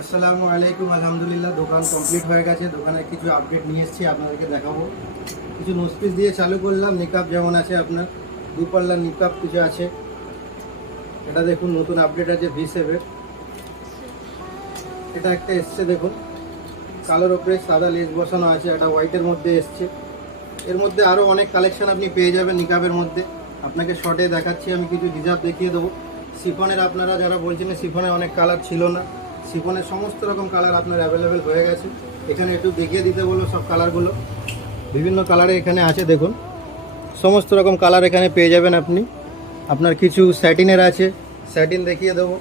আসসালামু আলাইকুম। আলহামদুলিল্লাহ দোকান কমপ্লিট হয়ে গেছে। দোকানে কিছু আপডেট নিয়ে এসেছি, আপনাদেরকে দেখাবো। কিছু নোজপিস দিয়ে চালু করলাম। নিকাব যেমন আছে আপনার দুপাল্লার নিকাব কিছু আছে। এটা দেখুন নতুন আপডেট আছে V7। এটা একটা এসছে দেখুন, কালোর ওপরে সাদা লেস বসানো আছে, এটা হোয়াইটের মধ্যে এসছে। এর মধ্যে আরও অনেক কালেকশন আপনি পেয়ে যাবেন নিকাবের মধ্যে। আপনাকে শর্টে দেখাচ্ছি, আমি কিছু রিজার্ভ দেখিয়ে দেবো। শিফনের আপনারা যারা বলছেন শিফনের অনেক কালার ছিল না, শিফনের সমস্ত রকম কালার আপনার অ্যাভেলেবেল হয়ে গেছে। এখানে একটু দেখিয়ে দিতে বলবো সব কালারগুলো। বিভিন্ন কালারে এখানে আছে দেখুন, সমস্ত রকম কালার এখানে পেয়ে যাবেন আপনি। আপনার কিছু স্যাটিনের আছে, স্যাটিন দেখিয়ে দেবো।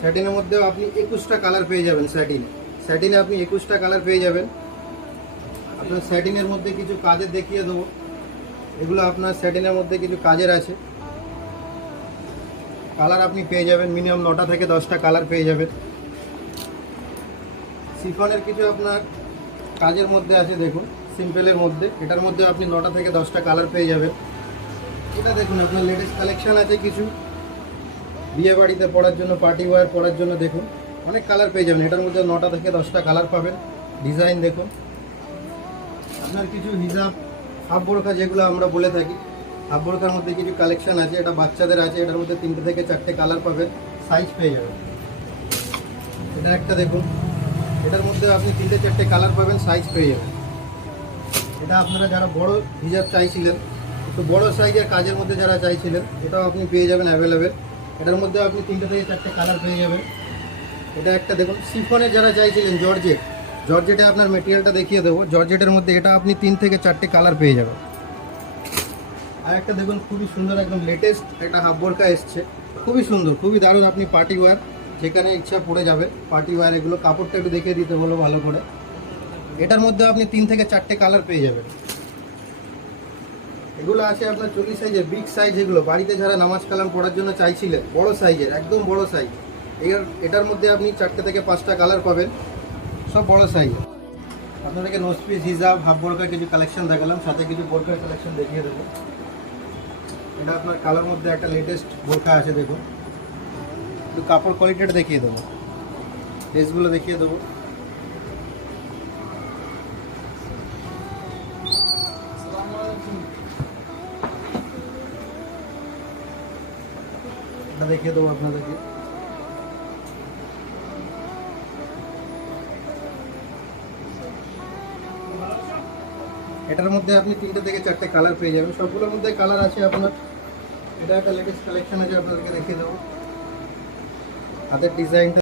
স্যাটিনের মধ্যেও আপনি 21টা কালার পেয়ে যাবেন। স্যাটিনে আপনি 21টা কালার পেয়ে যাবেন। আপনার স্যাটিনের মধ্যে কিছু কাজের দেখিয়ে দেবো। এগুলো আপনার স্যাটিনের মধ্যে কিছু কাজের আছে, কালার আপনি পেয়ে যাবেন মিনিমাম 9টা থেকে 10টা কালার পেয়ে যাবেন। শিফনের কিছু আপনার কাজের মধ্যে আছে দেখুন, সিম্পলের মধ্যে, এটার মধ্যে আপনি 9টা থেকে 10টা কালার পেয়ে যাবেন। এটা দেখুন আপনার লেটেস্ট কালেকশন আছে কিছু বিয়ে বাড়িতে পরার জন্য, পার্টি ওয়্যার পরার জন্য দেখুন অনেক কালার পেয়ে যাবেন। এটার মধ্যে 9টা থেকে 10টা কালার পাবেন। ডিজাইন দেখুন। আপনার কিছু হিজাব হাফ বোরখা যেগুলো আমরা বলে থাকি, হাফ বোরখার মধ্যে কিছু কালেকশন আছে। এটা বাচ্চাদের আছে, এটার মধ্যে 3টে থেকে 4টে কালার পাবেন, সাইজ পেয়ে যাবেন। এটা একটা দেখুন, এটার মধ্যে আপনি 3টে 4টে কালার পাবেন, সাইজ পেয়ে যাবেন। এটা আপনারা যারা বড় হিজাব চাইছিলেন, একটু বড় সাইজের কাজের মধ্যে যারা চাইছিলেন, এটাও আপনি পেয়ে যাবেন অ্যাভেলেবেল। এটার মধ্যে আপনি 3টে থেকে 4টে কালার পেয়ে যাবেন। এটা একটা দেখুন, শিফনের যারা চাইছিলেন জর্জেটে আপনার মেটেরিয়ালটা দেখিয়ে দেবো। জর্জেটের মধ্যে এটা আপনি 3 থেকে 4টে কালার পেয়ে যাবেন। আর একটা দেখুন খুবই সুন্দর একদম লেটেস্ট একটা হাফ বোরকা এসছে, খুবই সুন্দর, খুবই দারুণ। আপনি পার্টি ওয়্যার যেখানে ইচ্ছা পড়ে যাবে, পার্টি ওয়্যার। এগুলো কাপড়টা একটু দেখিয়ে দিতে বলো ভালো করে। এটার মধ্যে আপনি 3 থেকে 4টে কালার পেয়ে যাবেন। এগুলো আছে আপনার 40 সাইজের বিগ সাইজ, এগুলো বাড়িতে যারা নামাজ কালাম পড়ার জন্য চাইছিলেন, বড় সাইজের, একদম বড় সাইজ। এটার মধ্যে আপনি 4টে থেকে 5টা কালার পাবেন, সব বড় সাইজের। আপনাদেরকে নোজপিস হিজাব হাফ বোরকার কিছু কালেকশন দেখালাম, সাথে কিছু বোরকার কালেকশন দেখিয়ে দেবো। এটা আপনার কালার মধ্যে একটা লেটেস্ট বোরকা আছে দেখুন। একটু কাপড় কোয়ালিটিটা দেখিয়ে দেবো, ড্রেসগুলো দেখিয়ে দেবো। এটা দেখিয়ে দেবো আপনাদেরকে। এটার মধ্যে আপনি 3টে থেকে 4টে কালার পেয়ে যাবেন, সবগুলোর মধ্যে কালার আছে আপনার। এটা একটা লেটেস্ট কালেকশন আছে, আপনাদেরকে দেখিয়ে দেবো। হাতের ডিজাইনটা